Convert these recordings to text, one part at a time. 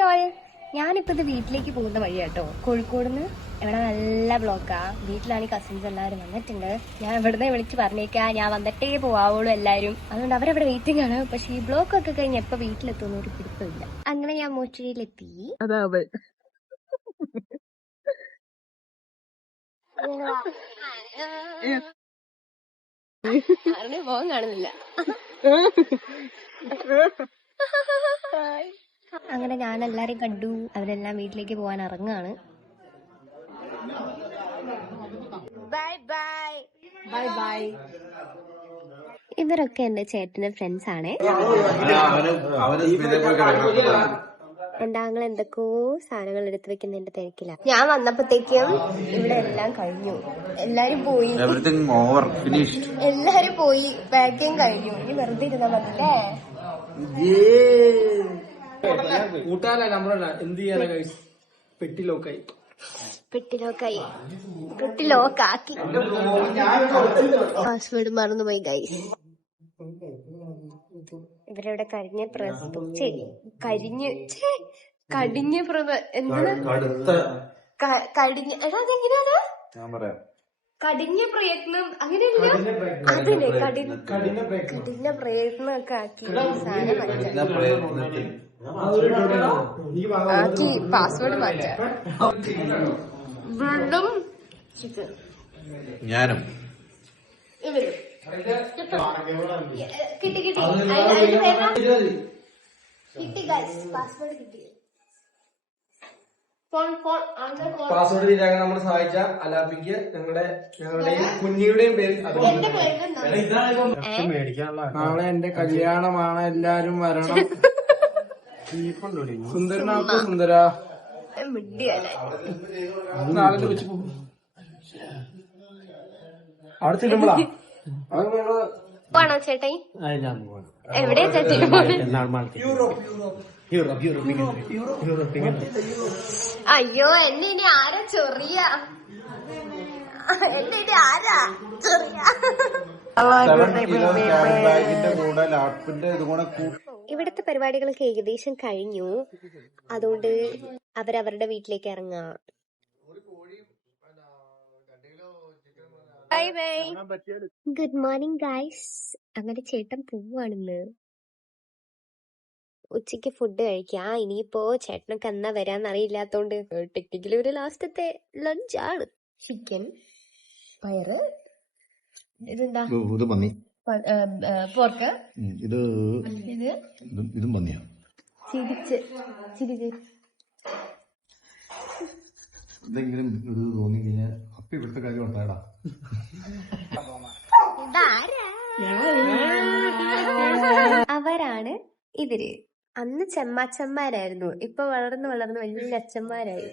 Hi all. ഞാനിപ്പോ ഇത് വീട്ടിലേക്ക് പോകുന്ന വഴി കേട്ടോ കോഴിക്കോട് നിന്ന് ഇവിടെ നല്ല ബ്ലോക്കാ വീട്ടിലാണ് കസിൻസ് എല്ലാവരും വന്നിട്ടുണ്ട്. ഞാൻ ഇവിടുന്ന് വിളിച്ച് പറഞ്ഞേക്കാ. ഞാൻ വന്നിട്ടേ പോവാവുള്ളൂ എല്ലാരും. അതുകൊണ്ട് അവരവിടെ വെയിറ്റിംഗ് ആണ്. പക്ഷെ ഈ ബ്ലോക്ക് ഒക്കെ കഴിഞ്ഞ് എപ്പോ വീട്ടിലെത്തുന്ന ഒരു പിടുത്തമില്ല. അങ്ങനെ ഞാൻ മോച്ചരിയിലെത്തി അതാ അവൾ. ആരുടെ പോകാൻ കാണുന്നില്ല. അങ്ങനെ ഞാൻ എല്ലാരെയും കണ്ടു. അവരെല്ലാം വീട്ടിലേക്ക് പോകാൻ ഇറങ്ങാണ്. ബൈ ബൈ ബൈ ബൈ ഇവരൊക്കെ എന്റെ ചേട്ടന്റെ ഫ്രണ്ട്സ് ആണ്. എന്റെ ആങ്ങൾ എന്തൊക്കെയോ സാധനങ്ങൾ എടുത്തു വെക്കുന്നതിന്റെ തിരക്കില്ല ഞാൻ വന്നപ്പോഴത്തേക്കും ഇവിടെ എല്ലാം കഴിഞ്ഞു. എല്ലാരും പോയി. എവറിങ് ഓവർ ഫിനിഷ്ഡ് എല്ലാരും പോയി. പാക്കിങ് കഴിഞ്ഞു. ഇനി വെറുതെ ഇരുന്നാ മതില്ലേ കൂട്ടാല നമ്മളല്ല എന്ത് ചെയ്യാനാ ഗൈസ് പെട്ടി ലോക്കായി പെട്ടിലോക്കായി പെട്ടിലോക്കാക്കി പാസ്വേഡ് മറന്നുപോയി ഗൈസ് ഇവരവിടെ കരിഞ്ഞ കരിഞ്ഞ് ഛേ, കടിഞ്ഞ പ്രത എന്താ കടിഞ്ഞ എടാ അതെങ്ങനെയാണ് ഞാൻ പറയാം. കടിഞ്ഞ പ്രയത്നം അങ്ങനെയല്ല? അതിനെ കഠിന പ്രയത്നം. ഒക്കെ ആക്കി സാധനം മാറ്റാം. ആക്കി പാസ്വേഡ് മാറ്റാം. ബ്രെഡും ചിക്കൻ ഞാനും. ഇവരും. കിട്ടി കിട്ടി? കിട്ടി ഗൈസ് പാസ്വേഡ് കിട്ടി. ഫോൺ പാസ്വേഡ് ശരിയാക്കാൻ നമ്മളെ സഹായിച്ച അലാപ്പിക്ക് ഞങ്ങളുടെ ഞങ്ങളുടെയും കുഞ്ഞിയുടെയും പേര് നാളെ എന്റെ കല്യാണമാണ് എല്ലാരും വരണം. സുന്ദരനാക്കോ സുന്ദര നാളെ ചോദിച്ചു പോകും അവിടെ ചെല്ലുമ്പോളാ? അത് ഞങ്ങൾ പോണോ ചേട്ടായി? എവിടെയാ ചേട്ടി അയ്യോ എന്നെ ഇനി ആരാ ചെറിയ? എന്നെ ഇനി ആരാ ചെറിയ? ഇവിടുത്തെ പരിപാടികളൊക്കെ ഏകദേശം കഴിഞ്ഞു. അതുകൊണ്ട് അവരവരുടെ വീട്ടിലേക്ക് ഇറങ്ങാം. Bye bye good morning guys അങ്ങനെ ചേട്ടൻ പോവാണിന്ന്. ഉച്ചയ്ക്ക് ഫുഡ് കഴിക്കാം. ഇനിയിപ്പോ ചേട്ടനൊക്കെ എന്നാ വരാന്നറിയില്ലാത്തോണ്ട് ടെക്നിക്കലി ഒരു ലാസ്റ്റത്തെ ലഞ്ച് ആണ്. ചിക്കൻ പയറ് ഇതെന്താ? ഇത് പന്നി. പോർക്ക്. ഇത് ഇത് ഇതും ഇതും പന്നിയാ. ചിരിച്ച് ചിരിച്ച് എന്തെങ്കിലും ഒരു തോന്നി കഴിഞ്ഞാൽ അപ്പൊ ഇവിടുത്തെ കാര്യം ഉണ്ടായടാ. അവരാണ് ഇവർ. അന്ന് ചെമ്മാച്ചന്മാരായിരുന്നു. ഇപ്പൊ വളർന്ന് വളർന്ന് വലിയ അച്ഛന്മാരായി.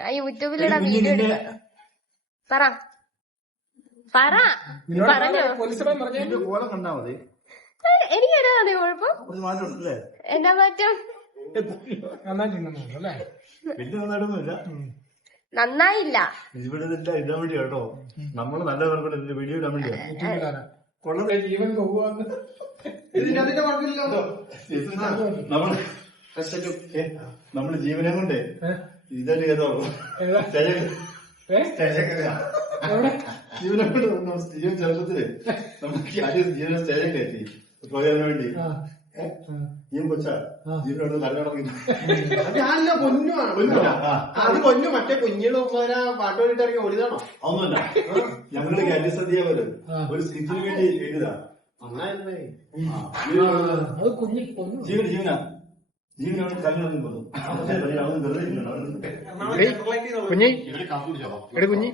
ആ യൂട്യൂബിലിടാ വീഡിയോ എടുക്ക. പറ. പറ. പറഞ്ഞോ. എനിക്കറിയാ അതെ കുഴപ്പം. എന്നാ മാറ്റം? നന്നായില്ല. ഇവിടെ ഇടാൻ വേണ്ടി കേട്ടോ. നമ്മൾ നല്ല വീഡിയോ ഇടാൻ വേണ്ടിയാ കൊള്ളം ജീവൻ പോകുവാന്ന് ഇതിന്റെ അതിന്റെ കുഴപ്പമില്ലല്ലോ നമ്മൾ ജീവനെ കൊണ്ടേ. ഇതല്ലേ ഏതോ? ജീവനെ കൊണ്ട് ജീവൻ ചെറുപ്പത്തിൽ നമുക്ക് ആദ്യം ജീവനെ സ്റ്റേജ് കയറ്റി പ്രോഗ്രാമിന് വേണ്ടി. കൊച്ചാ? ഞാനല്ല പൊന്നുമാണ് അത് പൊന്നു. മറ്റേ കുഞ്ഞിയുടെ ഉമ്മാരാ പാട്ട് വേണ്ടിട്ട് ഇറങ്ങി ഓടിയതാണോ? ഒന്നുമല്ല ഞങ്ങൾ പോലെ. ഒരു സ്കിറ്റിന് വേണ്ടി എഴുതാ ജീവൻ ജീവനാ ജീവനോട് കല്യാണം പോകുന്നു അവൻ വെറുതെ കുഞ്ഞി. കുഞ്ഞി.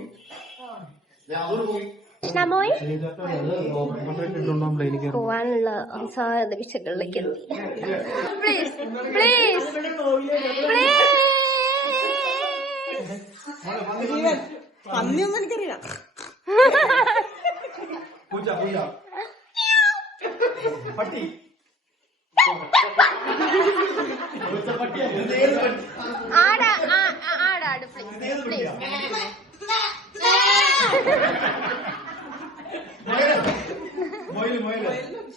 ഞാൻ അവർ പോയി. എനിക്ക് പോവാനുള്ള എത്തി പ്ലീസ് പ്ലീസ് പന്നിയൊന്നും എനിക്കറിയാം പട്ടി ആടാ ആടാ പ്ലീസ് പ്ലീസ് മിമിക്രി ആർട്ടിസ്റ്റ് ആണ് അവിടെ കണിക്ക് ബ്ലോഗിൽ പിന്നെ നാളെ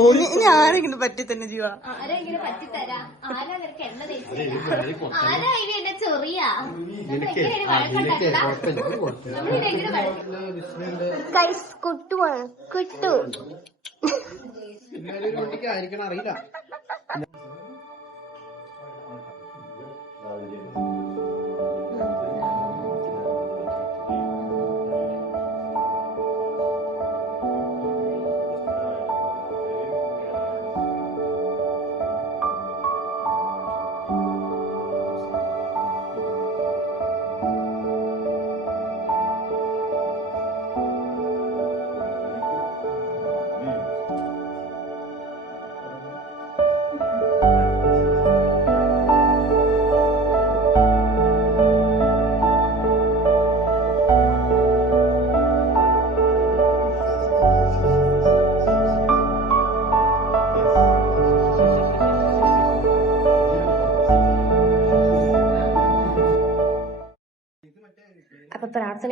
ഒന്ന് ഇനി ആരെങ്കിലും പറ്റി തന്നെ ജീവ? കുട്ടുവാണ് കുട്ടു പിന്നെ ഒരു കുട്ടിക്ക് ആയിരിക്കണം അറിയില്ല.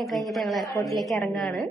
കഴിഞ്ഞിട്ട് ഞങ്ങൾ എയർപോർട്ടിലേക്ക് ഇറങ്ങാണ്.